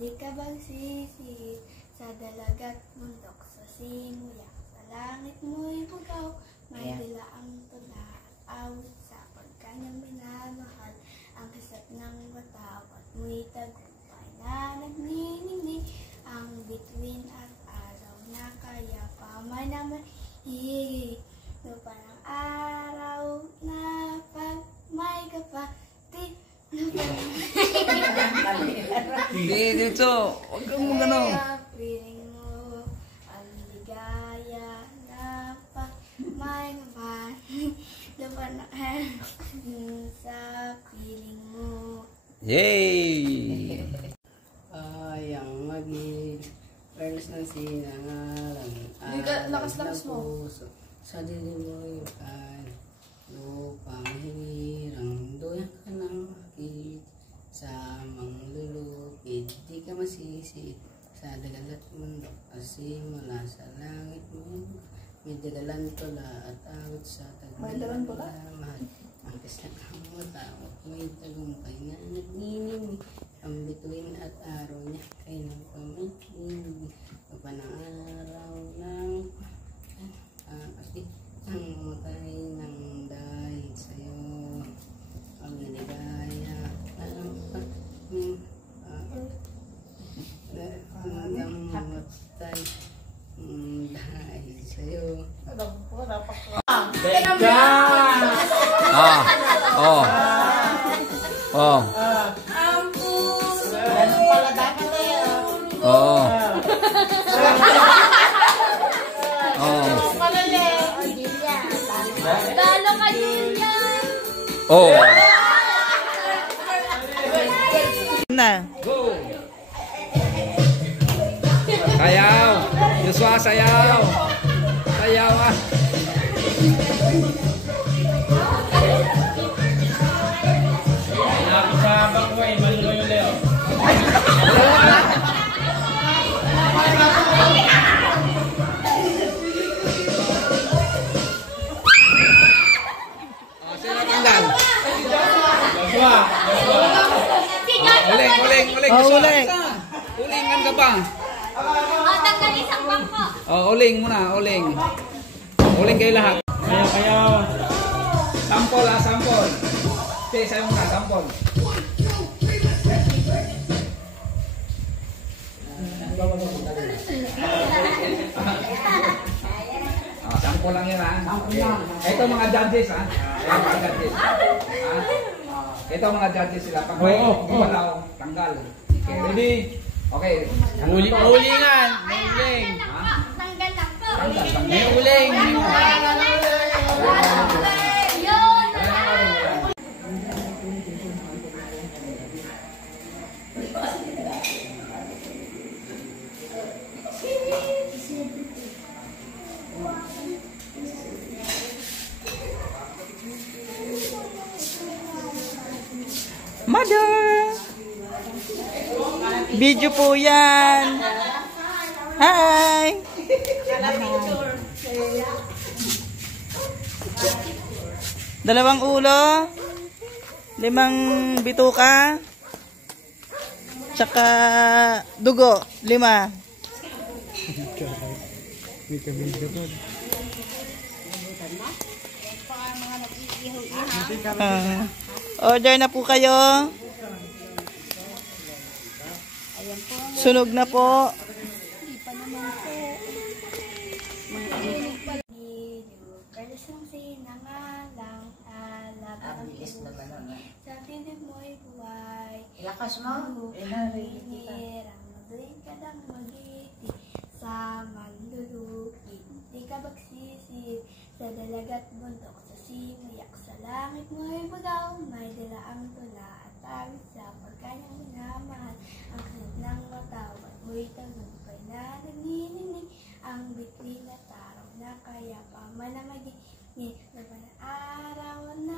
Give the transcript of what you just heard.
di ka bagsisi sa dalaga't bundok, sa simuyak, sa langit mo'y bugaw, may dila ang tula at awit sa pagkanyang minamahal, ang kisat ng watawat mo'y tagumpay na nagniningning, ang bituin at araw na kaya pa may naman hihigi, lupa ng araw na pag may kapatid, lupa ng Hindi, dito. Huwag kang magano. piling mo, ang ligaya na pag may kapatid, lupa ng sa piling mo. Yay! Ang maging Perlas ng sinangalan. Lakas-lakas mo. Sa dilim mo yung lupang hirang doon ka ng makit sa manglulupid. Di ka masisi sa dagat at mundo kasi mula sa langit mo may dalalan tula at awit sa Dalalan tula? mahal. Ang kisna ang matawag may tagumpay na nagnining ang bituin at araw niya ay nang pamitinig panaraw ng ang matay ng dahil sa'yo ang naligaya ang matay dahil sa'yo. Oh. Oh. Oh. Oh. Talo ka din yan! Oh. Na. Go. Sayaw. Joshua, sayaw. Sayaw ah. Nakasabak ko eh, malulo yung Leo. Sino tanggal? Joshua! Uling. Uling. Ulingan ka pa. Tanggal isang bangko! Uling muna, uling. Uling kayo lahat. Kayo. Sampol ah, sampol. Okay, sayo muna, sampol. Sampol lang yun ah. Okay. Ito mga judges ah. Mga judges. Ito mga judges sila. Pag may wala tanggal. Okay, ready? Okay. Ulingan! May uling! Tanggal lang po! Tanggal. May uling! Mother! Video po yan! Hi! Dalawang ulo, 5 bituka, tsaka dugo, 5. Order na po kayo. Sunog na po. Perlas ng sinangalang alagang sa piling mo'y buhay. Lakas mo. Hinirang maduin ka ng magiti sa manlulukid. Di ka bagsisi sa dalagat bundok, sa simuyak, sa langit mo'y bugaw, may dala ang tula at awit sa pagkanyang minamahal, ang kisat ng watawat mo'y tagumpay na nagniningning, ang bituin at araw na kaya pa man na magiging laban ng araw na